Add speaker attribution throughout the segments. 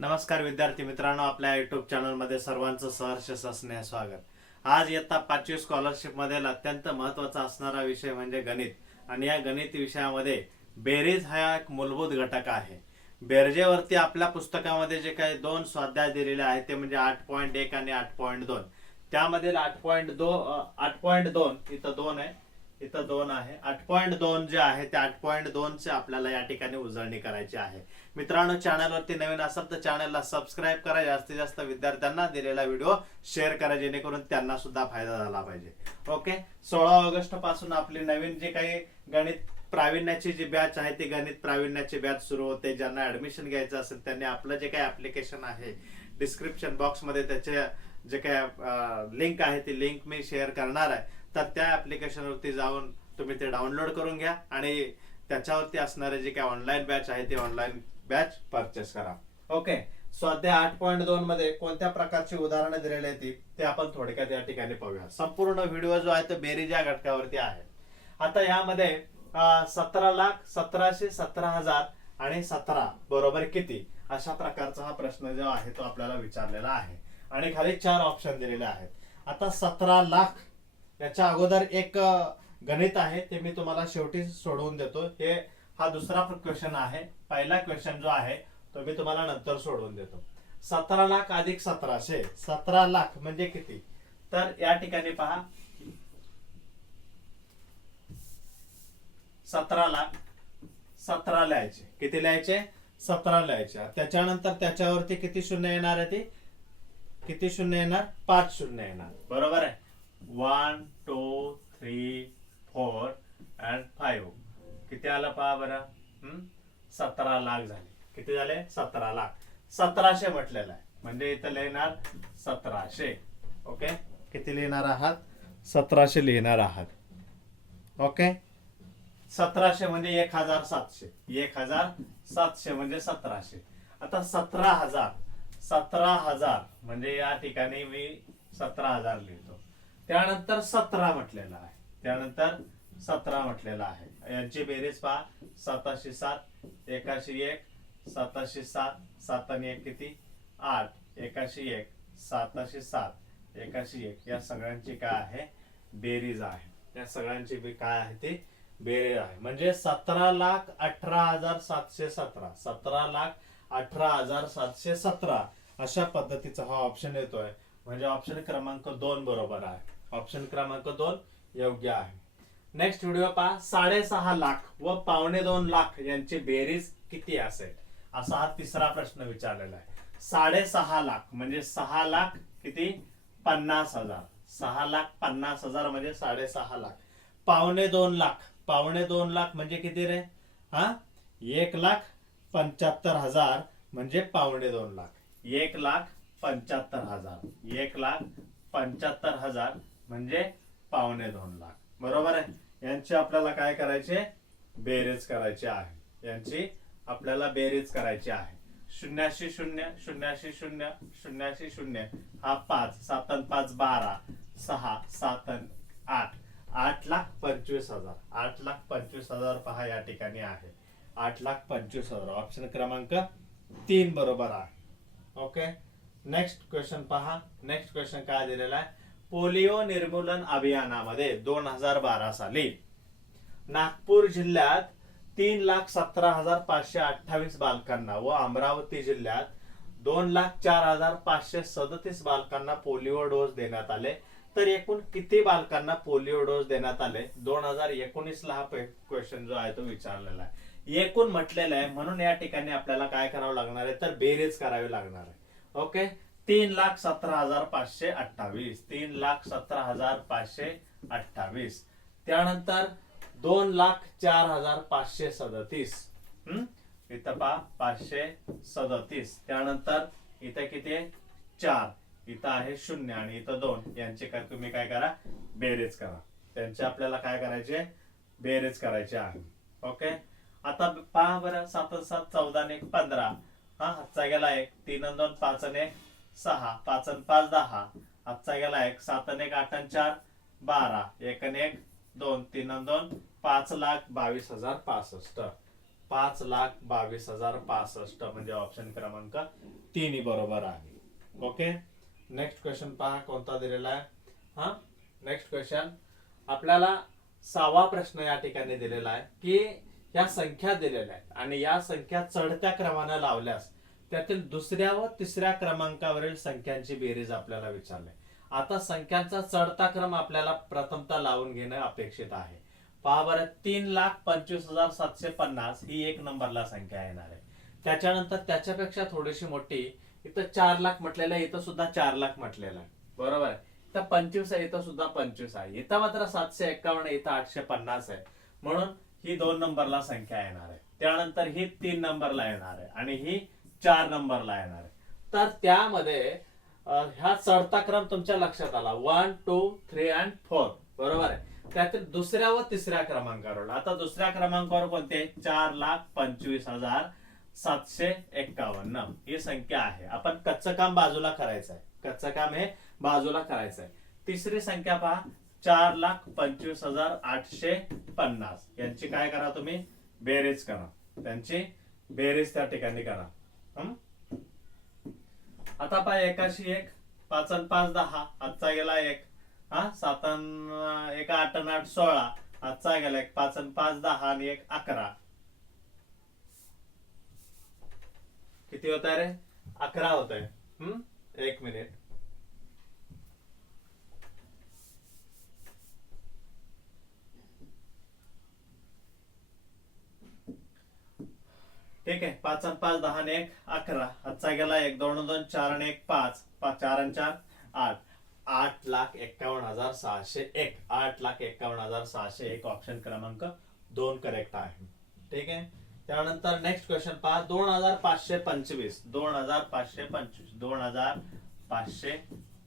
Speaker 1: नमस्कार विद्यार्थी मित्रांनो आपल्या युट्यूब चॅनलमध्ये सर्वांचं सहर्ष असणे स्वागत. आज इयत्ता पाचवी स्कॉलरशिप मधील अत्यंत महत्त्वाचा असणारा विषय म्हणजे गणित. आणि या गणित विषयामध्ये बेरीज हा एक मूलभूत घटक आहे. बेरजेवरती आपल्या पुस्तकामध्ये जे काही दोन स्वाध्याय दिलेले आहेत ते म्हणजे आठ पॉईंट एक आणि आठ पॉईंट दोन. त्यामधील आठ पॉईंट दो आठ पॉईंट दोन इथं दोन आहे इथं दोन आहे. आठ पॉईंट दोन जे आहे ते आठ पॉईंट दोन चे आपल्याला या ठिकाणी उजळणी करायची आहे. मित्रांनो चॅनलवरती नवीन असाल तर चॅनलला सबस्क्राईब करा. जास्तीत जास्त विद्यार्थ्यांना दिलेला व्हिडिओ शेअर करा जेणेकरून त्यांना सुद्धा फायदा झाला पाहिजे. ओके सोळा ऑगस्टपासून आपली नवीन जे काही गणित प्रावीण्याची जी बॅच आहे ती गणित प्रावीण्याची बॅच सुरू होते. ज्यांना ऍडमिशन घ्यायचं असेल त्यांनी आपलं जे काही ऍप्लिकेशन आहे डिस्क्रिप्शन बॉक्समध्ये त्याचे जे काही लिंक आहे ती लिंक मी शेअर करणार आहे. तर त्या ऍप्लिकेशन वरती जाऊन तुम्ही ते डाउनलोड करून घ्या. आणि त्याच्यावरती असणारे जे काही ऑनलाईन बॅच आहे ते ऑनलाईन बॅच परचेस करा. ओके स्वाध्याय आठ पॉईंट दोन मध्ये कोणत्या प्रकारची उदाहरणं दिलेली आहेत ते आपण थोडक्यात या ठिकाणी पाहूया. संपूर्ण व्हिडिओ जो आहे तो बेरीज या घटकावरती आहे. आता यामध्ये सतरा लाख सतराशे सतरा हजार आणि सतरा बरोबर किती? अशा प्रकारचा हा प्रश्न जो आहे तो आपल्याला विचारलेला आहे. आणि खाली चार ऑप्शन दिलेले आहेत. आता सतरा लाख याच्या अगोदर एक गणित आहे ते मी तुम्हाला शेवटी सोडवून देतो. हे हा दुसरा क्वेश्चन आहे. पहिला क्वेश्चन जो आहे तो मी तुम्हाला नंतर सोडवून देतो. सतरा लाख अधिक सतराशे. सतरा लाख म्हणजे किती? तर या ठिकाणी पहा. सतरा लाख. सतरा लिहायचे. किती लिहायचे? सतरा लिहायचे. त्याच्यानंतर त्याच्यावरती किती शून्य येणार आहे ती? किती शून्य येणार? पाच शून्य येणार. बरोबर आहे? One two three four and five किती आलं पहा बरं? सतरा लाख झाले. किती झाले? सतरा लाख. सतराशे म्हटलेलं आहे. म्हणजे इथं लिहिणार सतराशे. ओके? किती लिहिणार आहात? सतराशे लिहिणार आहात. ओके? सतराशे म्हणजे एक हजार सातशे. एक हजार सातशे म्हणजे सतराशे. आता सतरा हजार. सतरा हजार म्हणजे या ठिकाणी मी सतरा हजार लिहितो. त्यानंतर सतरा म्हटलेला आहे. त्यानंतर सतरा म्हटलेला आहे. यांची बेरीज पहा. सताशे सात एकाशे एक सताशे सात सात आणि एक किती? आठ. एकाशे एक साताशे सात एकाशी एक. या सगळ्यांची काय आहे? बेरीज आहे. या सगळ्यांची बी काय आहे ती? बेरीज आहे. म्हणजे सतरा लाख अठरा हजार सातशे सतरा. सतरा लाख अठरा हजार सातशे सतरा. अशा पद्धतीचा हा ऑप्शन येतोय. म्हणजे ऑप्शन क्रमांक दोन बरोबर आहे. ऑप्शन क्रमांक दोन योग्य आहे. नेक्स्ट व्हिडिओ पहा साडेसहा लाख व पावणे दोन लाख यांची बेरीज किती असेल? असा हा तिसरा प्रश्न विचारलेला आहे. साडेसहा लाख म्हणजे सहा लाख किती? पन्नास हजार. सहा लाख पन्नास हजार म्हणजे साडेसहा लाख. पावणे दोन लाख पावणे दोन लाख म्हणजे किती रे? हा? एक लाख पंच्याहत्तर हजार म्हणजे पावणे दोन लाख. एक लाख पंच्याहत्तर हजार. एक लाख पंच्याहत्तर हजार म्हणजे पावणे दोन लाख. बरोबर आहे. यांची आपल्याला काय करायचे? बेरीज करायची आहे. यांची आपल्याला बेरीज करायची आहे. शून्याशी शून्य शून्याशी शून्य शून्याशी शून्य. हा पाच सातन पाच बारा सहा सातन आठ. आठ लाख पंचवीस हजार. आठ लाख पंचवीस हजार पहा या ठिकाणी आहे. आठ लाख पंचवीस हजार. ऑप्शन क्रमांक तीन बरोबर आहे. ओके नेक्स्ट क्वेश्चन पहा. नेक्स्ट क्वेश्चन काय दिलेला आहे? पोलिओ निर्मूलन अभियानामध्ये दोन हजार बारा साली नागपूर जिल्ह्यात तीन लाख सतरा हजार पाचशे अठ्ठावीस बालकांना व अमरावती जिल्ह्यात दोन लाख चार हजार पाचशे सदतीस बालकांना पोलिओ डोस देण्यात आले. तर एकूण किती बालकांना पोलिओ डोस देण्यात आले? दोन हजार एकोणीस ला हा क्वेश्चन जो आहे तो विचारलेला आहे. एकूण म्हटलेलं आहे. म्हणून या ठिकाणी आपल्याला काय करावं लागणार आहे? तर बेरीज करावी लागणार आहे. ओके तीन लाख सतरा हजार पाचशे अठ्ठावीस. तीन लाख सतरा हजार पाचशे अठ्ठावीस. त्यानंतर दोन लाख चार हजार पाचशे सदतीस. हम्म? इथं पहा पाचशे सदतीस. त्यानंतर इथं किती आहे? चार. इथं आहे शून्य आणि इथं दोन. यांचे काय तुम्ही काय करा? बेरेज करा. त्यांचे आपल्याला काय करायचे बेरेज करायचे आहे. ओके? आता पहा बरं सात सात चौदा आणि एक पंधरा. हा हातचा गेला एक. तीन अन दोन पाच आणि एक. सहा पाच अन पाच दहा. आजचा गेला एक सात अन एक आठ आणि चार बारा. एक अन एक दोन तीन अन दोन पाच लाख बावीस हजार पासष्ट. पाच लाख बावीस हजार पासष्ट म्हणजे ऑप्शन क्रमांक तीन बरोबर आहे. ओके नेक्स्ट क्वेश्चन पहा कोणता दिलेला आहे? हा? नेक्स्ट क्वेश्चन आपल्याला सहावा प्रश्न या ठिकाणी दिलेला आहे की या संख्या दिलेल्या आहेत. आणि या संख्या चढत्या क्रमाने लावल्यास त्यातील दुसऱ्या व तिसऱ्या क्रमांकावरील संख्यांची बेरीज आपल्याला विचारले. आता संख्यांचा चढता क्रम आपल्याला प्रथमता लावून घेणं अपेक्षित आहे. पहा बरं तीन लाख पंचवीस हजार सातशे पन्नास ही एक नंबरला संख्या येणार आहे. त्याच्यानंतर त्याच्यापेक्षा थोडीशी मोठी इथं चार लाख म्हटलेलं आहे इथं सुद्धा चार लाख म्हटलेलं आहे. बरोबर? आहे इथं पंचवीस आहे इथं सुद्धा पंचवीस आहे. इथं मात्र सातशे एक्कावन्न इथं आठशे पन्नास आहे. म्हणून ही दोन नंबरला संख्या येणार आहे. त्यानंतर ही तीन नंबरला येणार आहे. आणि ही चार नंबरला येणार तर त्यामध्ये ह्या चढता क्रम तुमच्या लक्षात आला. One two three and four बरोबर आहे. त्यातील दुसऱ्या व तिसऱ्या क्रमांकावर आता दुसऱ्या क्रमांकावर कोणते चार लाख पंचवीस हजार सातशे एक्कावन्न. ही संख्या आहे. आपण कच्चं काम बाजूला करायचं आहे. कच्चं काम हे बाजूला करायचं आहे. तिसरी संख्या पहा. चार लाख पंचवीस हजार आठशे पन्नास. यांची काय करा तुम्ही? बेरीज करा. त्यांची बेरीज त्या ठिकाणी करा. आता पाय एकाशी एक पाच अन पाच दहा आजचा गेला एक. हा? सात अन आठ अन आठ सोळा आजचा गेला एक पाच अन पाच दहा आणि एक अकरा. किती होत रे? अकरा होत आहे हम्म एक मिनिट. ठीक आहे. पाच आणि पाच दहा आणि एक अकरा. आजचा गेला एक दोन दोन चार आणि एक पाच. पाच चार आणि चार आठ. आठ लाख एक्कावन्न हजार सहाशे एक. आठ लाख एक्कावन्न हजार सहाशे एक ऑप्शन क्रमांक दोन करेक्ट आहे. ठीक आहे? त्यानंतर नेक्स्ट क्वेश्चन पहा. दोन हजार पाचशे पंचवीस. दोन हजार पाचशे पंचवीस. दोन हजार पाचशे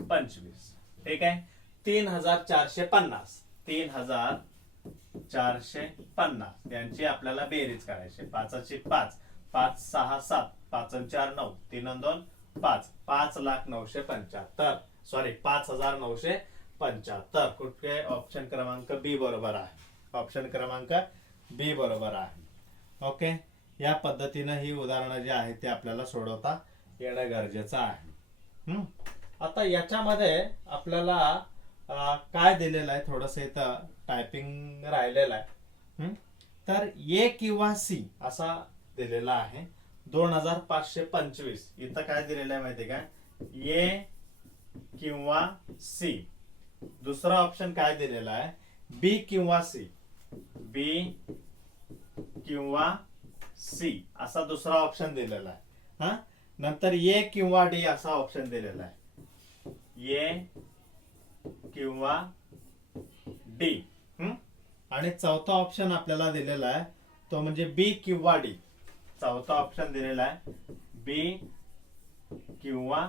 Speaker 1: पंचवीस. ठीक आहे? तीन हजार चारशे पन्नास. तीन हजार चारशे पन्नास. यांची आपल्याला बेरीज करायची पाचाची पाच. पाच सहा सात पाच चार नऊ तीन दोन पाच. पाच लाख नऊशे पंच्याहत्तर. सॉरी पाच हजार नऊशे पंच्याहत्तर. कुठे? ऑप्शन क्रमांक बी बरोबर आहे. ऑप्शन क्रमांक बी बरोबर आहे. ओके या पद्धतीनं ही उदाहरणं जी आहेत ते आपल्याला सोडवता येणं गरजेचं आहे. आता याच्यामध्ये आपल्याला काय दिलेलं आहे? थोडस इथं टायपिंग राहिलेलं आहे. तर ए किंवा सी असा दिलेला आहे. दोन हजार पाचशे पंचवीस. इथं काय दिलेलं आहे माहिती का? ए किंवा सी. दुसरा ऑप्शन काय दिलेला आहे? बी किंवा सी. बी किंवा सी. असा दुसरा ऑप्शन दिलेला आहे. हा? नंतर ए किंवा डी असा ऑप्शन दिलेला आहे. ए किंवा डी. हम्म आणि चौथा ऑप्शन आपल्याला दिलेला आहे तो म्हणजे बी किंवा डी. चौथा ऑप्शन दिलेला आहे. बी किंवा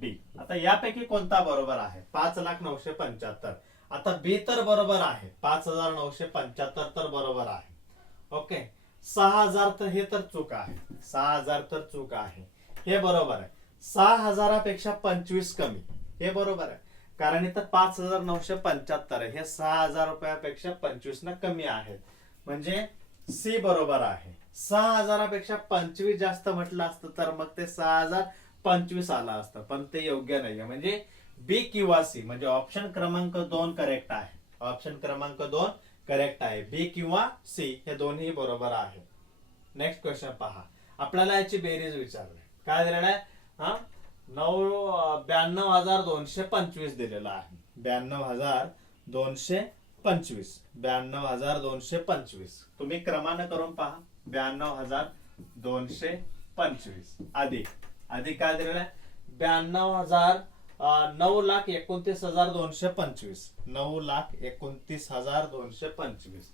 Speaker 1: डी आता यापैकी कोणता बरोबर आहे? पाच लाख नऊशे पंच्याहत्तर. आता बी तर बरोबर आहे. पाच हजार नऊशे पंच्याहत्तर तर बरोबर आहे. ओके सहा हजार तर हे तर चूक आहे. सहा हजार तर चूक आहे. हे बरोबर आहे. सहा हजारापेक्षा पंचवीस कमी. हे बरोबर आहे. कारण इथं पाच हजार नऊशे पंच्याहत्तर आहे. हे सहा हजार रुपयापेक्षा पंचवीस न कमी आहेत. म्हणजे सी बरोबर आहे. सहा हजारापेक्षा पंचवीस जास्त म्हटलं असतं तर मग ते सहा हजार पंचवीस आलं असतं. पण ते योग्य नाहीये. म्हणजे बी किंवा सी म्हणजे ऑप्शन क्रमांक दोन करेक्ट आहे. ऑप्शन क्रमांक दोन करेक्ट आहे. बी किंवा सी हे दोन्ही बरोबर आहे. नेक्स्ट क्वेश्चन पहा. आपल्याला याची बेरीज विचारली. काय दिलेलं आहे? हा? नऊ ब्याण्णव हजार दोनशे पंचवीस दिलेला आहे. ब्याण्णव हजार दोनशे पंचवीस. ब्याण्णव हजार दोनशे पंचवीस. तुम्ही क्रमानं करून पहा. ब्याण्णव हजार दोनशे पंचवीस. अधिक अधिक काय दिलेलं आहे? ब्याण्णव हजार नऊ लाख एकोणतीस हजार दोनशे पंचवीस. नऊ लाख एकोणतीस हजार दोनशे पंचवीस.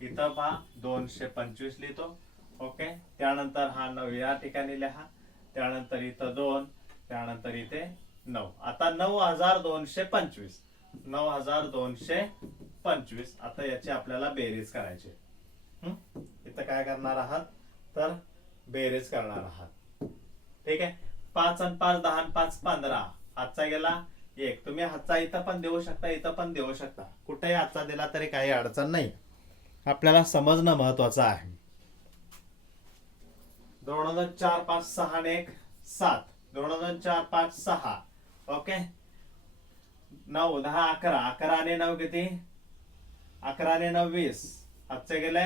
Speaker 1: इथं पहा दोनशे पंचवीस लिहितो. ओके? त्यानंतर हा नऊ या ठिकाणी लिहा. त्यानंतर इथं दोन त्यानंतर इथे नऊ. आता नऊ हजार दोनशे पंचवीस. नऊ हजार दोनशे पंचवीस. आता याची आपल्याला बेरीज करायची इथं काय करणार आहात? तर बेरीज करणार आहात. ठीक आहे? पाच आणि पाच दहा आणि पाच पंधरा. हातचा गेला एक. तुम्ही हातचा इथं पण देऊ शकता इथं पण देऊ शकता. कुठेही हातचा दिला तरी काही अडचण नाही. आपल्याला समजणं महत्वाचं आहे. दोन हजार चार पाच सहा आणि एक सात. दोन हजार चार पाच सहा. ओके? नऊ दहा अकरा. अकरा आणि नऊ किती? अकरा ने नऊ वीस. आजचे गेले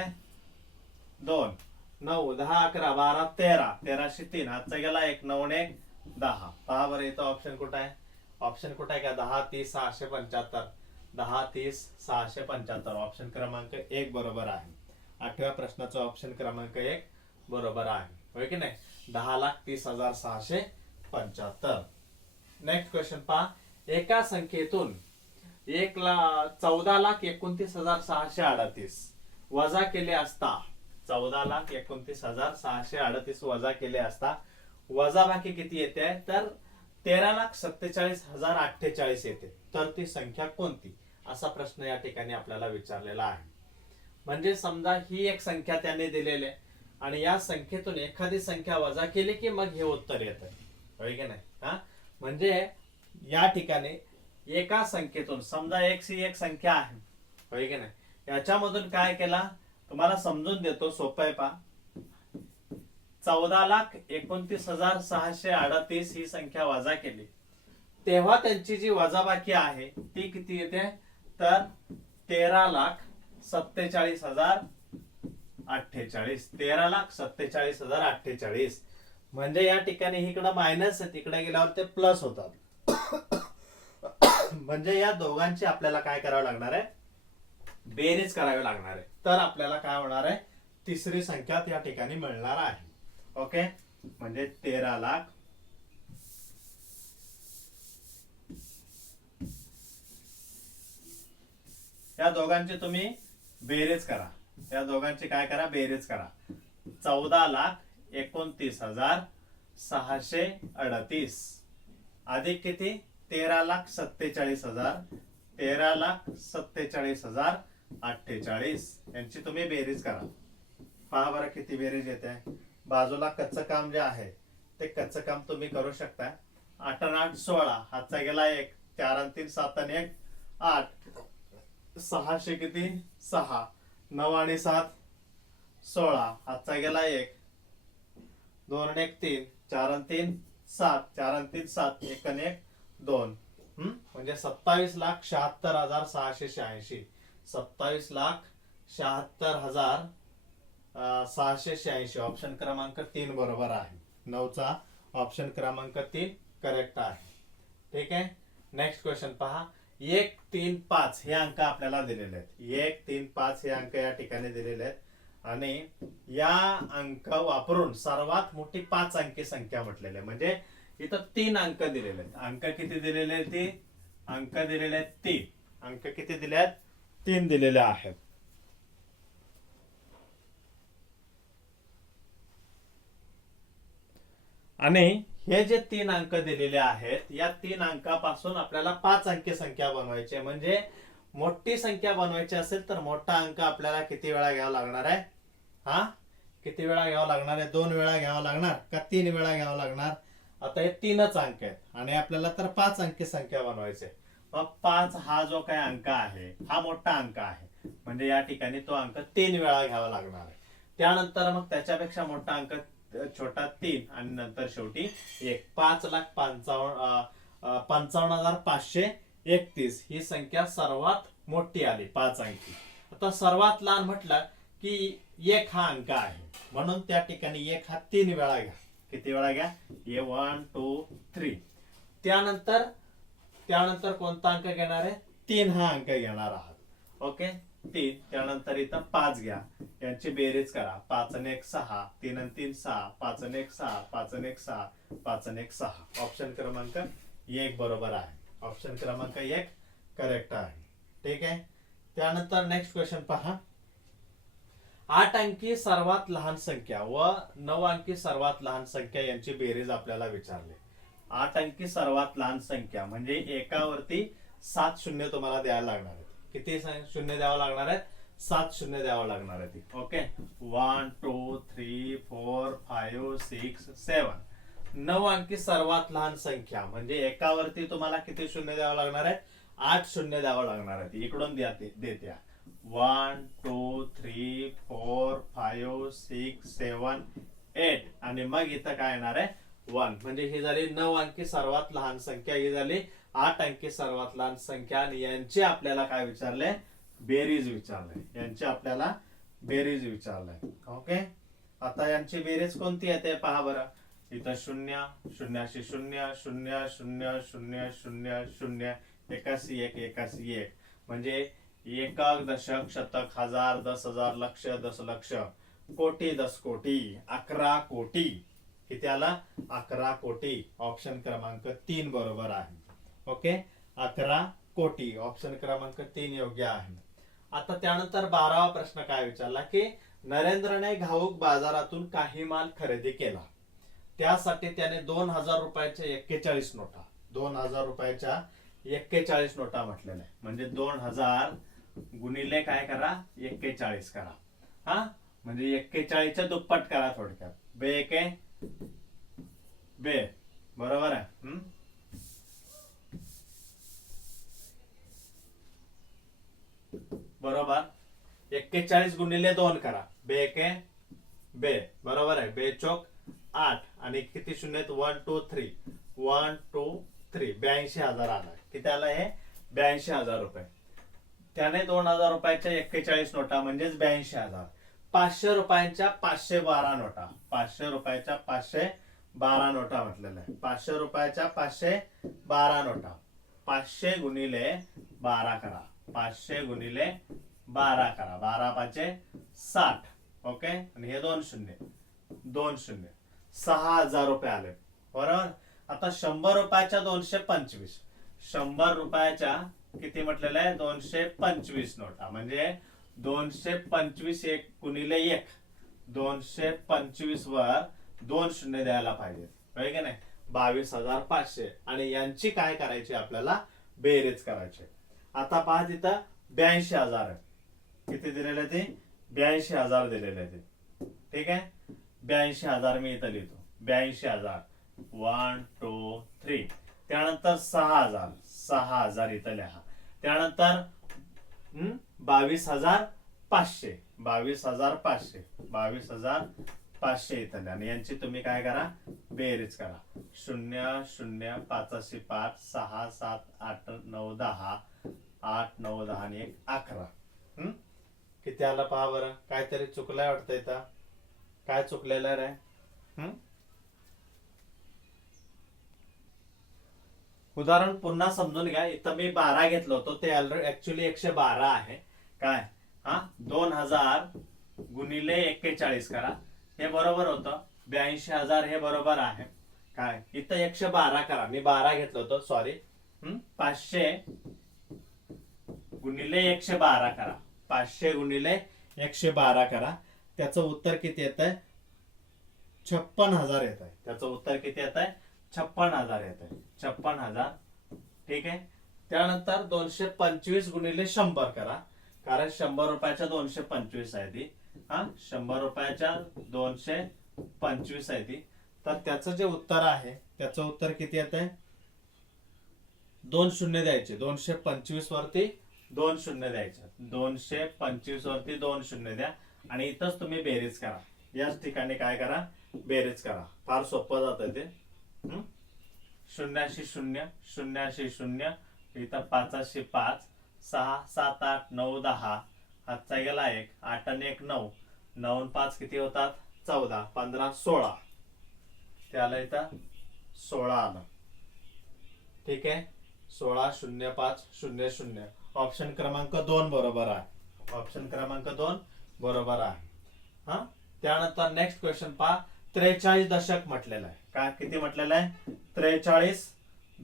Speaker 1: दोन. नऊ दहा अकरा बारा तेरा. तेराशे तीन. आजचा गेला एक नऊ एक दहा. पहा बरं इथं ऑप्शन कुठं आहे? ऑप्शन कुठं आहे? का दहा तीस सहाशे पंच्याहत्तर. दहा तीस सहाशे पंच्याहत्तर. ऑप्शन क्रमांक एक बरोबर आहे. आठव्या प्रश्नाचा ऑप्शन क्रमांक एक बरोबर आहे. होय की नाही? दहा लाख तीस हजार सहाशे पंच्याहत्तर. नेक्स्ट क्वेश्चन पहा. एका संख्येतून एक ला चौदा लाख एकोणतीस हजार सहाशे अडतीस. वजा केले असता चौदा लाख एकोणतीस हजार सहाशे अडतीस वजा केले असता वजा बाकी किती येते? तर तेरा लाख सत्तेचाळीस हजार अठ्ठेचाळीस येते. तर ती संख्या कोणती? असा प्रश्न या ठिकाणी आपल्याला विचारलेला आहे. म्हणजे समजा ही एक संख्या त्याने दिलेली आहे. आणि या संख्येतून एखादी संख्या वजा केली की मग हे उत्तर येतं. होय की नाही? हा? म्हणजे या ठिकाणी एका संख्येतून समजा एक्स ही एक संख्या आहे. होय की नाही? याच्यामधून काय केला? तुम्हाला समजून देतो सोपं आहे पा चौदा लाख एकोणतीस हजार सहाशे अडतीस ही संख्या वजा केली. तेव्हा त्यांची जी वजाबाकी आहे ती किती येते? तर तेरा लाख सत्तेचाळीस हजार अठ्ठेचाळीस. तेरा लाख सत्तेचाळीस हजार अठ्ठेचाळीस. म्हणजे या ठिकाणी इकडं मायनस आहे तिकडे गेल्यावर ते प्लस होतात. म्हणजे या दोघांची आपल्याला काय करावं लागणार आहे? बेरीज करावी लागणार आहे. तर आपल्याला काय होणार आहे? तिसरी संख्या या ठिकाणी मिळणार आहे. ओके? म्हणजे तेरा लाख. या दोघांची तुम्ही बेरीज करा. या दोघांची काय करा? बेरीज करा. चौदा लाख एकोणतीस हजार सहाशे अडतीस. अधिक किती? तेरा लाख सत्तेचाळीस हजार तेरा लाख सत्तेचाळीस हजार अठ्ठेचाळीस. यांची तुम्ही बेरीज करा. पहा बरं किती बेरीज येते. बाजूला कच्चं काम जे आहे ते कच्चं काम तुम्ही करू शकता. आठ आठ सोळा हातचा गेला एक चार आणि तीन सात आणि एक आठ. सहाशे किती? सहा. नऊ आणि सात सोळा. हातचा गेला एक. दोन आणि एक तीन. चार आणि तीन सात. चार आणि तीन सात. एक आणि एक दोन. हम्म? म्हणजे सत्तावीस लाख शहात्तर हजार सहाशे शहाऐंशी. सत्तावीस लाख शहात्तर हजार सहाशे शहाऐंशी. ऑप्शन क्रमांक तीन बरोबर आहे. नऊचा ऑप्शन क्रमांक तीन करेक्ट आहे. ठीक आहे? नेक्स्ट क्वेश्चन पहा. एक तीन पाच हे अंक आपल्याला दिलेले आहेत. एक तीन पाच हे अंक या ठिकाणी दिलेले आहेत. आणि या अंक वापरून सर्वात मोठी पाच अंकी संख्या म्हटलेली आहे. म्हणजे इथं तीन अंक दिलेले आहेत. अंक किती दिलेले आहेत ते? अंक दिलेले आहेत तीन. अंक किती दिले आहेत? तीन दिलेले आहेत. आणि हे जे तीन अंक दिलेले आहेत या तीन अंकापासून आपल्याला पाच अंकी संख्या बनवायची आहे. म्हणजे मोठी संख्या बनवायची असेल तर मोठा अंक आपल्याला किती वेळा घ्यावा लागणार आहे? हा? किती वेळा घ्यावा लागणार आहे? दोन वेळा घ्यावा लागणार का तीन वेळा घ्यावा लागणार? आता हे तीनच अंक आहेत. आणि आपल्याला तर पाच अंकी संख्या बनवायचे मग पाच हा जो काही अंक आहे हा मोठा अंक आहे. म्हणजे या ठिकाणी तो अंक तीन वेळा घ्यावा लागणार आहे. त्यानंतर मग त्याच्यापेक्षा मोठा अंक छोटा तीन आणि नंतर शेवटी एक. पाच लाख पंचावन्न पंचावन्न हजार पाचशे एकतीस. ही संख्या सर्वात मोठी आली पाच अंकी. आता सर्वात लहान म्हटलं की एक हा अंक आहे. म्हणून त्या ठिकाणी एक हा तीन वेळा घ्या. किती वेळा घ्या? ए वन टू थ्री त्यानंतर त्यानंतर कोणता अंक घेणार आहे? तीन हा अंक घेणार आहात. ओके? तीन. त्यानंतर इथं पाच घ्या. यांची बेरीज करा. पाच आणि एक सहा तीन आणि तीन सहा पाच आणि एक सहा पाच आणि एक सहा पाच आणि एक सहा. ऑप्शन क्रमांक एक बरोबर आहे. ऑप्शन क्रमांक एक करेक्ट आहे. ठीक आहे? त्यानंतर नेक्स्ट क्वेश्चन पहा. आठ अंकी सर्वात लहान संख्या व नऊ अंकी सर्वात लहान संख्या यांची बेरीज आपल्याला विचारले. आठ अंकी सर्वात लहान संख्या म्हणजे एकावरती सात शून्य तुम्हाला द्यायला लागणार आहेत. किती शून्य द्यावं लागणार आहेत? सात शून्य द्यावं लागणार आहे okay? One two three four five six seven नऊ अंकी सर्वात लहान संख्या म्हणजे एकावरती तुम्हाला किती शून्य द्यावं लागणार आहे आठ शून्य द्यावं लागणार आहे इकडून द्या देत्या. One two three four five six seven eight आणि मग इथं काय येणार आहे? वन म्हणजे ही झाली नऊ अंकी सर्वात लहान संख्या. ही झाली आठ अंकी सर्वात लहान संख्या. आणि यांची आपल्याला काय विचारले? बेरीज विचारले. यांची आपल्याला बेरीज विचारलंय ओके आता यांची बेरीज कोणती येते पहा बरं. इथं शून्य शून्याशी शून्य शून्य शून्य शून्य शून्य शून्य एकाशी एक एकाशी एक. म्हणजे एकाक दशक शतक हजार दस हजार लक्ष दशलक्ष कोटी दस कोटी अकरा कोटी. किती आला? अकरा कोटी. ऑप्शन क्रमांक तीन बरोबर आहे. ओके अकरा कोटी. ऑप्शन क्रमांक तीन योग्य आहे. आता त्यानंतर बारावा प्रश्न काय विचारला की नरेंद्रने घाऊक बाजारातून काही माल खरेदी केला. त्यासाठी त्याने दोन हजार रुपयाच्या एक्केचाळीस नोटा. दोन हजार रुपयाच्या एक्केचाळीस नोटा म्हटलेल्या म्हणजे दोन हजार गुणिले काय करा? एक्केचाळीस करा. हा? म्हणजे एक्केचाळीसच्या दुप्पट करा थोडक्यात. बे एके बे. बरोबर आहे. हम्म? बरोबर. एक्केचाळीस गुणिले दोन करा. बे एके बे. बरोबर आहे. बे चोक आठ. आणि किती शून्य one two three. One two three. ब्याऐंशी हजार आला. किती आला हे? ब्याऐंशी हजार रुपये. त्याने दोन हजार रुपयाच्या एक्केचाळीस नोटा म्हणजेच ब्याऐंशी हजार पाचशे रुपयांच्या पाचशे बारा नोटा पाचशे रुपयाच्या पाचशे बारा नोटा म्हटलेलं आहे पाचशे रुपयाच्या पाचशे बारा नोटा. पाचशे गुणिले बारा करा. पाचशे गुणिले बारा करा. बारा पाचशे साठ. ओके? आणि हे दोन शून्य. दोन शून्य. सहा हजार रुपये आले. बरोबर? आता शंभर रुपयाच्या दोनशे पंचवीस. शंभर रुपयाच्या किती म्हटलेलं आहे? दोनशे पंचवीस नोटा. म्हणजे दोनशे पंचवीस एक गुणिले एक. दोनशे पंचवीस वर दोन शून्य द्यायला पाहिजे. होय की नाही? बावीस हजार पाचशे. आणि यांची काय करायची? आपल्याला बेरीज करायची. आता पहा तिथं ब्याऐंशी हजार किती दिलेले ते? ब्याऐंशी हजार दिलेले ते. ठीक आहे? ब्याऐंशी हजार मी इथं लिहितो. ब्याऐंशी हजार. वन टू थ्री त्यानंतर सहा हजार. सहा हजार इथं लिहा. त्यानंतर हम्म, बावीस हजार पाचशे. बावीस हजार पाचशे. बावीस हजार पाचशे इथं लिहा. आणि यांची तुम्ही काय करा? बेरीज करा. शून्य शून्य पाचशे पाच सहा सात आठ नऊ दहा. आठ नऊ दहा आणि एक अकरा. हम्म? किती आला पहा बरं? काहीतरी चुकलंय वाटतं इथं. काय चुकलेलं रे? हम्म? उदाहरण पुन्हा समजून घ्या. इथं मी बारा घेतलं होतं. ते ऍक्च्युली एकशे बारा आहे. काय? हा? दोन हजार गुणिले एक्केचाळीस करा. हे बरोबर होतं. ब्याऐंशी हजार हे बरोबर आहे. काय? इथं एकशे बारा करा. मी बारा घेतलं होतं. सॉरी पाचशे गुणिले एकशे बारा करा. पाचशे गुणिले एकशे बारा करा. त्याचं उत्तर किती येत आहे छप्पन हजार येत आहे त्याचं उत्तर किती येत आहे छप्पन हजार येत आहे छप्पन हजार. ठीक आहे? त्यानंतर दोनशे पंचवीस गुणिले शंभर करा. कारण शंभर रुपयाच्या दोनशे पंचवीस आहे ती. हा? शंभर रुपयाच्या दोनशे पंचवीस आहे ती. तर त्याचं जे उत्तर आहे त्याचं उत्तर किती येत आहे दोन शून्य द्यायचे. दोनशे पंचवीस वरती दोन शून्य द्यायचे. दोनशे पंचवीस वरती दोन शून्य द्या. आणि इथंच तुम्ही बेरीज करा. याच ठिकाणी काय करा? बेरीज करा. फार सोपं जातं ते. शून्याशी शून्य शून्याशी शून्य इथं पाचाशे पाच सहा सात आठ नऊ दहा हातचा गेला एक आठ आणि एक नऊ. नऊ पाच किती होतात? चौदा पंधरा सोळा. ते आलं इथं सोळा आलं. ठीक आहे? सोळा शून्य पाच शून्य शून्य. ऑप्शन क्रमांक दोन बरोबर आहे. ऑप्शन क्रमांक दोन बरोबर आहे. हा? त्यानंतर नेक्स्ट क्वेश्चन पहा. त्रेचाळीस दशक म्हटलेलं आहे. काय किती म्हटलेलं आहे? त्रेचाळीस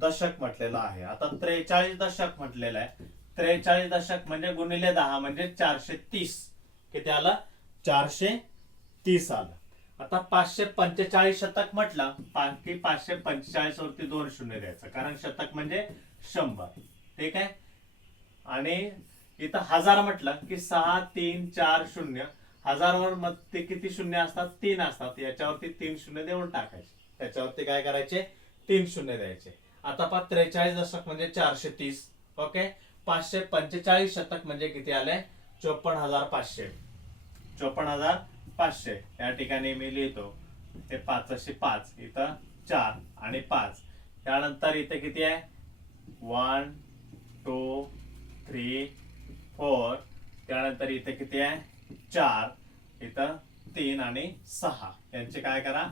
Speaker 1: दशक म्हटलेलं आहे. आता त्रेचाळीस दशक म्हटलेलं आहे. त्रेचाळीस दशक म्हणजे गुणिले दहा म्हणजे चारशे तीस. किती आलं? चारशे तीस आलं. आता पाचशे पंचेचाळीस शतक म्हटलं पा- की पाचशे पंचेचाळीस वरती दोन शून्य द्यायचं. कारण शतक म्हणजे शंभर. ठीक आहे? आणि इथं हजार म्हटलं की सहा तीन चार शून्य. हजारवर मग ते किती शून्य असतात? तीन असतात. याच्यावरती तीन शून्य देऊन टाकायचे. त्याच्यावरती काय करायचे? तीन शून्य द्यायचे. आता पहा त्रेचाळीस दशक म्हणजे चारशे तीस ओके? पाचशे पंचेचाळीस शतक म्हणजे किती आले? चोपन्न हजार पाचशे. चोपन्न हजार पाचशे. या ठिकाणी मी लिहितो. हे पाचशे पाच इथं चार आणि पाच. त्यानंतर इथे किती आहे? One two three four. त्यानंतर इथे किती आहे? चार. इथं तीन आणि सहा. यांचे काय करा?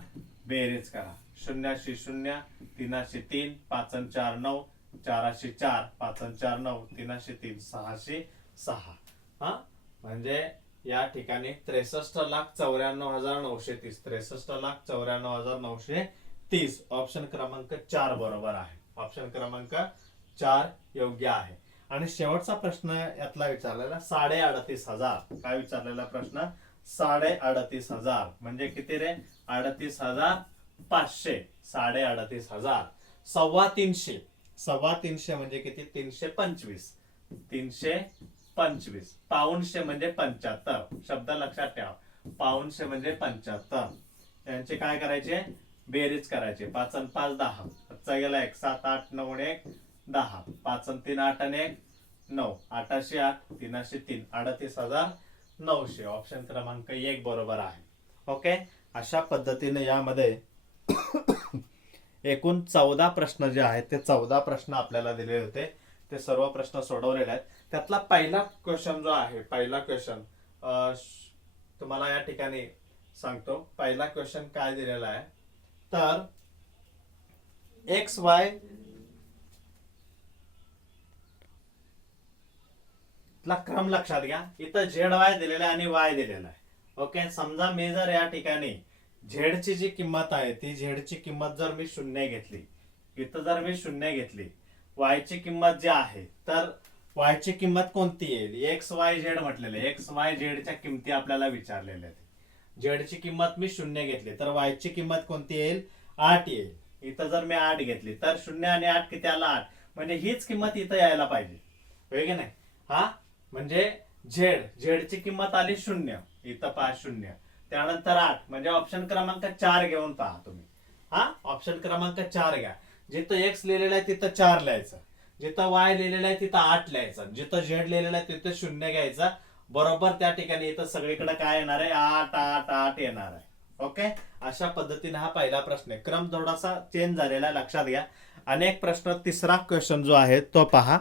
Speaker 1: बेरीज करा. शून्याशे शून्य तीनाशे तीन पाच चार नऊ चाराशे चार पाच चार नऊ तीनाशे तीन सहाशे सहा. हा? म्हणजे या ठिकाणी त्रेसष्ट लाख चौऱ्याण्णव हजार नऊशे तीस. त्रेसष्ट लाख चौऱ्याण्णव हजार नऊशे तीस. ऑप्शन क्रमांक चार बरोबर आहे. ऑप्शन क्रमांक चार योग्य आहे. आणि शेवटचा प्रश्न यातला विचारलेला साडे अडतीस हजार. काय विचारलेला प्रश्न? साडे अडतीस हजार. म्हणजे किती रे? अडतीस हजार पाचशे साडे अडतीस हजार सव्वा तीनशे. सव्वा तीनशे म्हणजे किती? तीनशे पंचवीस. तीनशे पंचवीस. पाऊनशे म्हणजे पंच्याहत्तर. शब्द लक्षात ठेवा. पाऊनशे म्हणजे पंच्याहत्तर. यांचे काय करायचे? बेरीज करायचे. पाच आणि पाच दहा. आजचा गेला एक सात आठ नऊ एक दहा. पाच आणि तीन आठ आणि एक नऊ. आठाशे आठ तीनाशे तीन. अडतीस हजार नऊशे. ऑप्शन क्रमांक एक बरोबर आहे. ओके अशा पद्धतीने यामध्ये एकूण चौदा प्रश्न जे आहेत ते चौदा प्रश्न आपल्याला दिले होते. ते सर्व प्रश्न सोडवलेले आहेत. त्यातला पहिला क्वेश्चन जो आहे पहिला क्वेश्चन तुम्हाला या ठिकाणी सांगतो. पहिला क्वेश्चन काय दिलेला आहे? तर एक्स वाय ला क्रम लक्षात घ्या. इथं झेड वाय दिलेला आहे आणि वाय दिलेला आहे. ओके समजा मी जर या ठिकाणी झेडची जी किंमत आहे ती झेडची किंमत जर मी शून्य घेतली इथं जर मी शून्य घेतली वायची किंमत जी आहे तर वायची किंमत कोणती येईल? एक्स वाय झेड म्हटलेले एक्स वाय झेडच्या किमती आपल्याला विचारलेल्या आहेत. झेडची किंमत मी शून्य घेतली तर वायची किंमत कोणती येईल? आठ येईल. इथं जर मी आठ घेतली तर शून्य आणि आठ किती आला? आठ. म्हणजे हीच किंमत इथं यायला पाहिजे. होय नाही? हा? म्हणजे झेड झेडची किंमत आली शून्य. इथं पाच शून्य. त्यानंतर आठ. म्हणजे ऑप्शन क्रमांक चार घेऊन पहा तुम्ही. हा? ऑप्शन क्रमांक चार घ्या. जिथं एक्स लिहिलेलं आहे तिथं चार लिहायचं. जिथं वाय लिहिलेलं आहे तिथं आठ लिहायचं. जिथं झेड लिहिलेलं आहे तिथं शून्य घ्यायचं. बरोबर त्या ठिकाणी इथं सगळीकडे काय येणार आहे? आठ आठ आठ येणार आहे. ओके अशा पद्धतीने हा पहिला प्रश्न आहे. क्रम थोडासा चेंज झालेला लक्षात घ्या. अनेक प्रश्न तिसरा क्वेश्चन जो आहे तो पहा.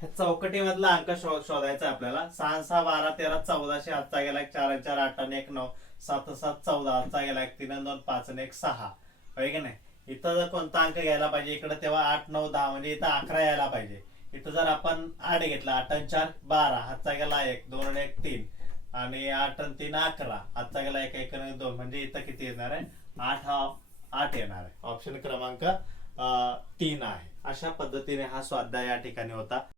Speaker 1: ह्या चौकटीमधला अंक शो- शोधायचा आपल्याला. सहा सहा बारा तेरा चौदाशे आजचा गेला एक चार आणि चार आठ आणि एक नऊ. सात सात चौदा आजचा गेला एक तीन दोन पाच आणि एक सहा. होय की नाही? इथं जर कोणता अंक घ्यायला पाहिजे इकडे तेव्हा आठ नऊ दहा म्हणजे इथं अकरा यायला पाहिजे. इथं जर आपण आठ घेतला आठ आणि चार बारा. हातचा गेला एक दोन आणि एक तीन. आणि आठ आणि तीन अकरा. आजचा गेला एक एक आणि दोन. म्हणजे इथं किती येणार आहे? आठ हा आठ येणार आहे. ऑप्शन क्रमांक तीन आहे. अशा पद्धतीने हा स्वाध्याय या ठिकाणी होता.